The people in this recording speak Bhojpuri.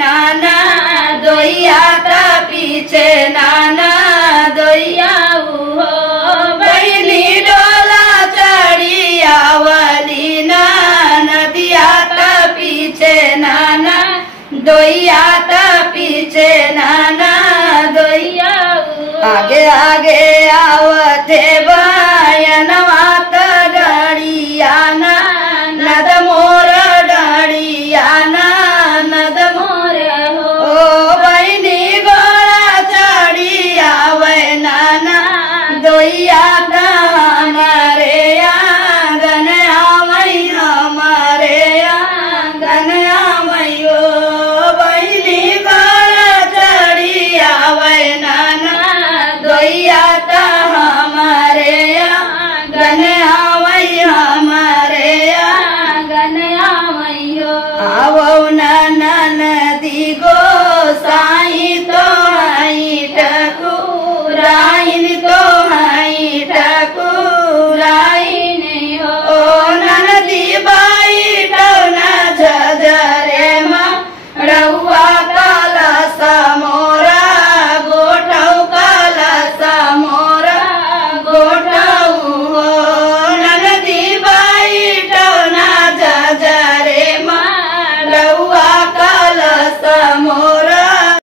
नाना दोइया त पीछे नाना दोइया हो बहनी डोला चढ़ी आवली ना नदिया त पीछे नाना दोइया त पीछे नाना दोइया आगे आगे आवते बयनवा त